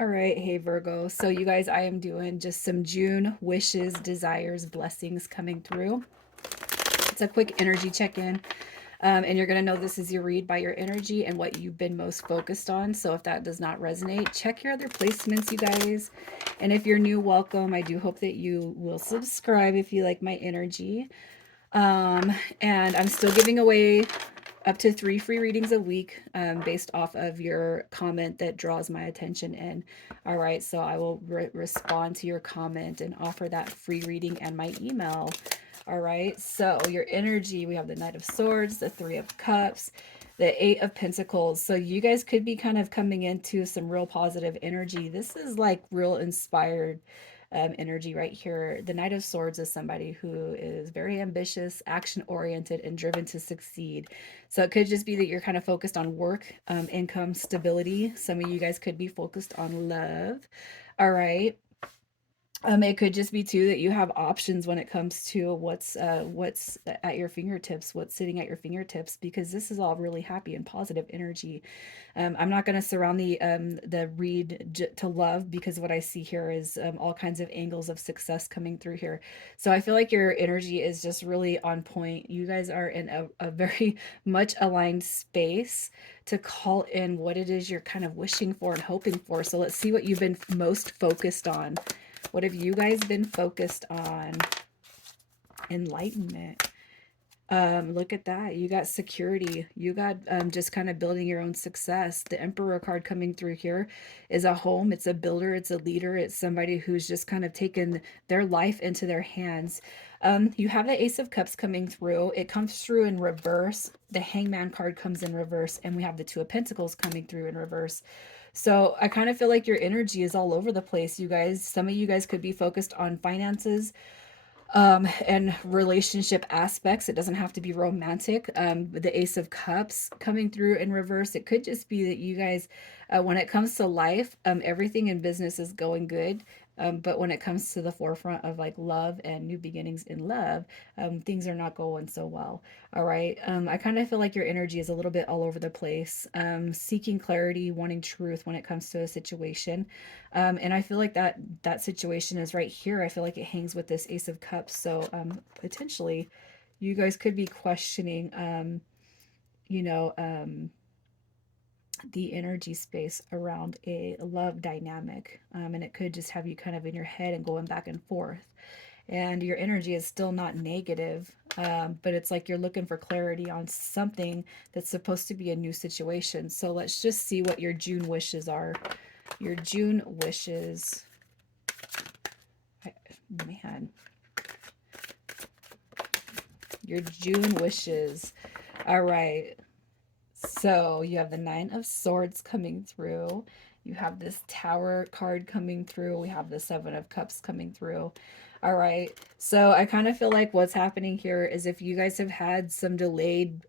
All right, hey Virgo. So you guys, I am doing just some June wishes, desires, blessings coming through. It's a quick energy check-in. And you're going to know this is your read by your energy and what you've been most focused on. So if that does not resonate, check your other placements, you guys. And if you're new, welcome. I do hope that you will subscribe if you like my energy. Um, and I'm still giving away up to 3 free readings a week, based off of your comment that draws my attention in. All right, so I will respond to your comment and offer that free reading and my email. All right, so your energy, we have the Knight of Swords, the Three of Cups, the Eight of Pentacles. So you guys could be kind of coming into some real positive energy. This is like real inspired energy right here. The Knight of Swords is somebody who is very ambitious, action oriented, and driven to succeed. So it could just be that you're kind of focused on work, income, stability. Some of you guys could be focused on love. All right. It could just be too that you have options when it comes to what's at your fingertips, what's sitting at your fingertips, because this is all really happy and positive energy. I'm not going to surround the read to love, because what I see here is all kinds of angles of success coming through here. So I feel like your energy is just really on point. You guys are in a very much aligned space to call in what it is you're kind of wishing for and hoping for. So let's see what you've been most focused on. What have you guys been focused on? Enlightenment. Look at that. You got security. You got just kind of building your own success. The Emperor card coming through here is a home. It's a builder. It's a leader. It's somebody who's just kind of taken their life into their hands. You have the Ace of Cups coming through. It comes through in reverse. The Hangman card comes in reverse. And we have the Two of Pentacles coming through in reverse. So I kind of feel like your energy is all over the place, you guys. Some of you guys could be focused on finances, and relationship aspects. It doesn't have to be romantic. The Ace of Cups coming through in reverse. It could just be that you guys, when it comes to life, everything in business is going good. But when it comes to the forefront of like love and new beginnings in love, things are not going so well. All right. I kind of feel like your energy is a little bit all over the place, seeking clarity, wanting truth when it comes to a situation. And I feel like that situation is right here. I feel like it hangs with this Ace of Cups. So potentially you guys could be questioning, you know, the energy space around a love dynamic. And it could just have you kind of in your head and going back and forth. And your energy is still not negative, but it's like you're looking for clarity on something that's supposed to be a new situation. So let's just see what your June wishes are. Your June wishes. Man, your June wishes. All right. So you have the Nine of Swords coming through. You have this Tower card coming through. We have the Seven of Cups coming through. All right. So I kind of feel like what's happening here is if you guys have had some delayed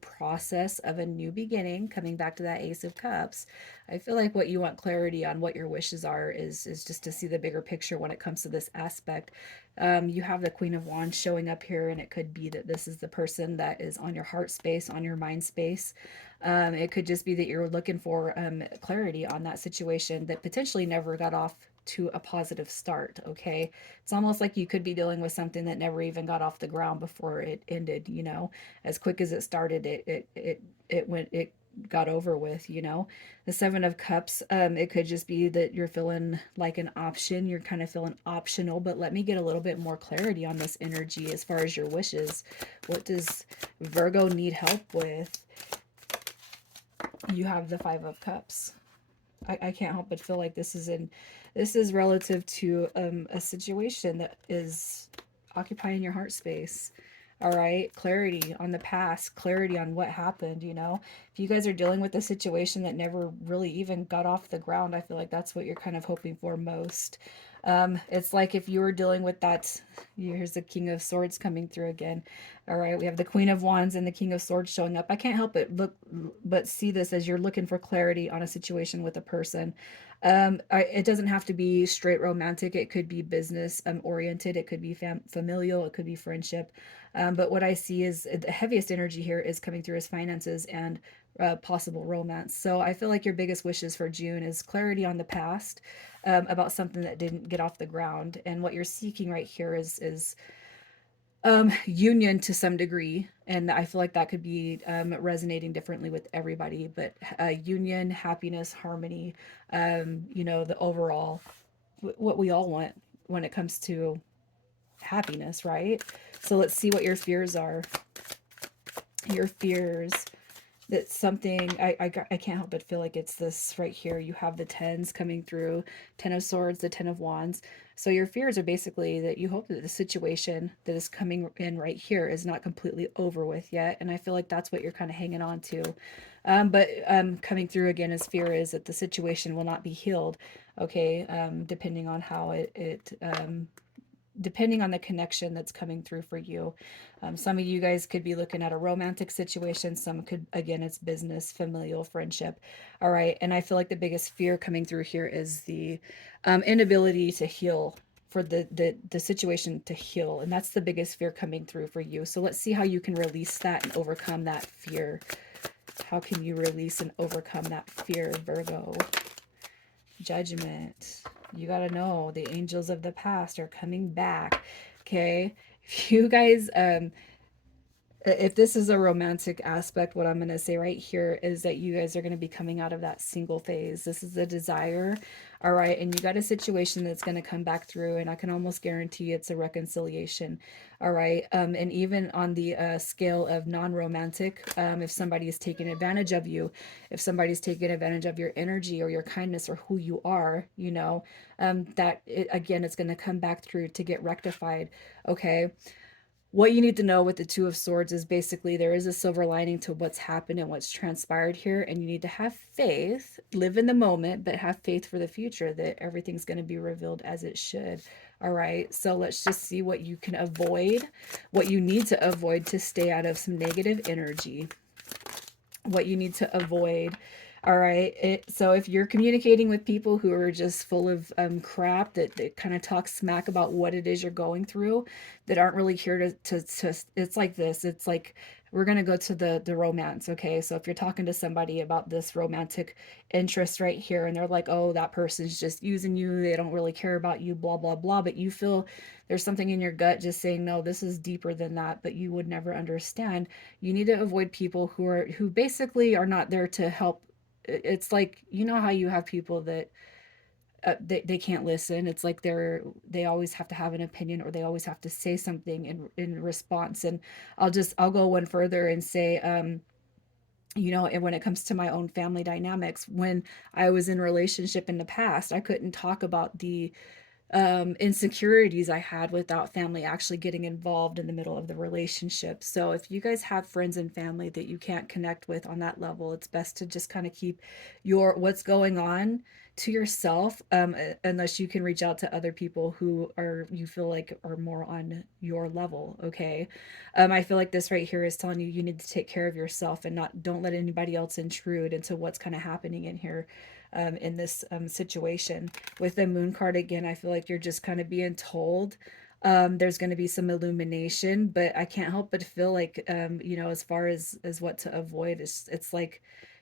process of a new beginning, coming back to that Ace of Cups, I feel like what you want clarity on what your wishes are is just to see the bigger picture when it comes to this aspect. You have the Queen of Wands showing up here, and it could be that this is the person that is on your heart space, on your mind space. It could just be that you're looking for clarity on that situation that potentially never got off to a positive start. Okay, it's almost like you could be dealing with something that never even got off the ground before it ended. As quick as it started, it got over with. The Seven of Cups, it could just be that you're feeling like an option. You're kind of feeling optional, but let me get a little bit more clarity on this energy as far as your wishes. What does Virgo need help with? You have the Five of Cups. I can't help but feel like this is relative to a situation that is occupying your heart space. All right, clarity on the past, clarity on what happened. If you guys are dealing with a situation that never really even got off the ground, I feel like that's what you're kind of hoping for most. It's like if you were dealing with that. Here's the King of Swords coming through again. All right, we have the Queen of Wands and the King of Swords showing up. I can't help but see this as you're looking for clarity on a situation with a person. It doesn't have to be straight romantic. It could be business oriented. It could be familial. It could be friendship. But what I see is the heaviest energy here is coming through as finances and possible romance. So I feel like your biggest wishes for June is clarity on the past, about something that didn't get off the ground. And what you're seeking right here is union to some degree. And I feel like that could be resonating differently with everybody, but union, happiness, harmony, the overall, what we all want when it comes to happiness, right? So let's see what your fears are. Your fears, that something, I can't help but feel like it's this right here. You have the tens coming through, 10 of swords, the 10 of wands. So your fears are basically that you hope that the situation that is coming in right here is not completely over with yet. And I feel like that's what you're kind of hanging on to. But coming through again as fear is that the situation will not be healed. Okay. Depending on how depending on the connection that's coming through for you. Some of you guys could be looking at a romantic situation. Some could, again, it's business, familial, friendship. All right. And I feel like the biggest fear coming through here is the inability to heal, for the situation to heal. And that's the biggest fear coming through for you. So let's see how you can release that and overcome that fear. How can you release and overcome that fear, Virgo? Judgment. You got to know the angels of the past are coming back. Okay. If you guys, if this is a romantic aspect, what I'm going to say right here is that you guys are going to be coming out of that single phase. This is the desire. All right. And you got a situation that's going to come back through, and I can almost guarantee it's a reconciliation. All right. And even on the scale of non-romantic, if somebody is taking advantage of you, if somebody's taking advantage of your energy or your kindness or who you are, again, it's going to come back through to get rectified. Okay. What you need to know with the Two of Swords is basically there is a silver lining to what's happened and what's transpired here. And you need to have faith, live in the moment, but have faith for the future that everything's going to be revealed as it should. All right. So let's just see what you can avoid, what you need to avoid to stay out of some negative energy, what you need to avoid. All right. So if you're communicating with people who are just full of crap that kind of talk smack about what it is you're going through, that aren't really here to it's like this. It's like we're going to go to the romance. Okay. So if you're talking to somebody about this romantic interest right here and they're like, oh, that person's just using you. They don't really care about you, blah, blah, blah. But you feel there's something in your gut just saying, no, this is deeper than that, but you would never understand. You need to avoid people who basically are not there to help. It's like, how you have people that they can't listen. It's like they always have to have an opinion, or they always have to say something in response. And I'll go one further and say, and when it comes to my own family dynamics, when I was in a relationship in the past, I couldn't talk about the insecurities I had without family actually getting involved in the middle of the relationship. So if you guys have friends and family that you can't connect with on that level, it's best to just kind of keep what's going on to yourself, unless you can reach out to other people who you feel like are more on your level. Okay. I feel like this right here is telling you need to take care of yourself and don't let anybody else intrude into what's kind of happening in here, in this situation. With the moon card again, I feel like you're just kind of being told there's going to be some illumination, but I can't help but feel like, as far as what to avoid, it's like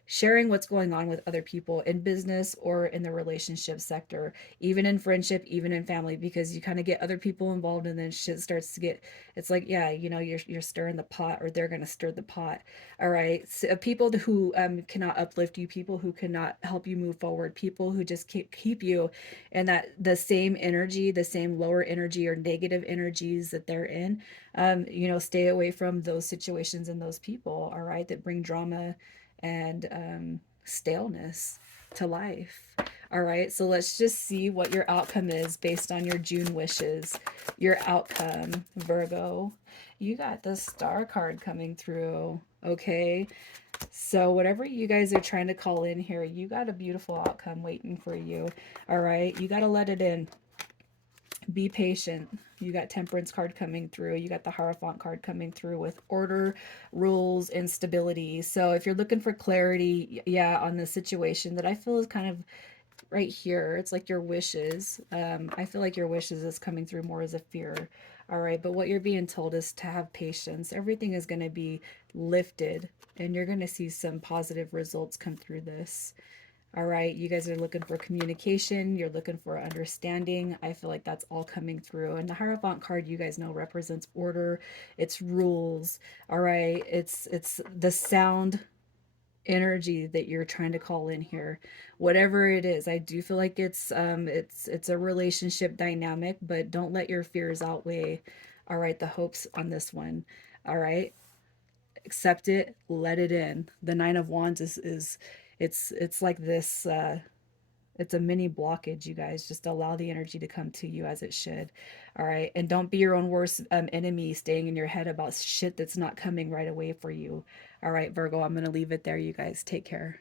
sharing what's going on with other people in business or in the relationship sector, even in friendship, even in family, because you kind of get other people involved and then shit starts to get, it's like, yeah, you're stirring the pot, or they're going to stir the pot. All right. So, people who cannot uplift you, people who cannot help you move forward, people who just keep you in that the same energy, the same lower energy or negative energies that they're in. Stay away from those situations and those people. All right, that bring drama and staleness to life. All right, so let's just see what your outcome is based on your June wishes. Your outcome, Virgo. You got the Star card coming through. Okay, so whatever you guys are trying to call in here, you got a beautiful outcome waiting for you. All right, you got to let it in. Be patient. You got Temperance card coming through. You got the Hierophant card coming through with order, rules, and stability. So if you're looking for clarity, yeah, on the situation that I feel is kind of right here, it's like your wishes. I feel like your wishes is coming through more as a fear. All right, but what you're being told is to have patience. Everything is going to be lifted, and you're going to see some positive results come through this. All right, you guys are looking for communication, you're looking for understanding. I feel like that's all coming through. And the Hierophant card, you guys know, represents order, it's rules. All right, it's the sound energy that you're trying to call in here. Whatever it is, I do feel like it's a relationship dynamic, but don't let your fears outweigh, all right, the hopes on this one. All right, accept it, let it in. The Nine of Wands is it's like this it's a mini blockage, you guys. Just allow the energy to come to you as it should. All right, and don't be your own worst enemy, staying in your head about shit that's not coming right away for you. All right, Virgo, I'm going to leave it there. You guys take care.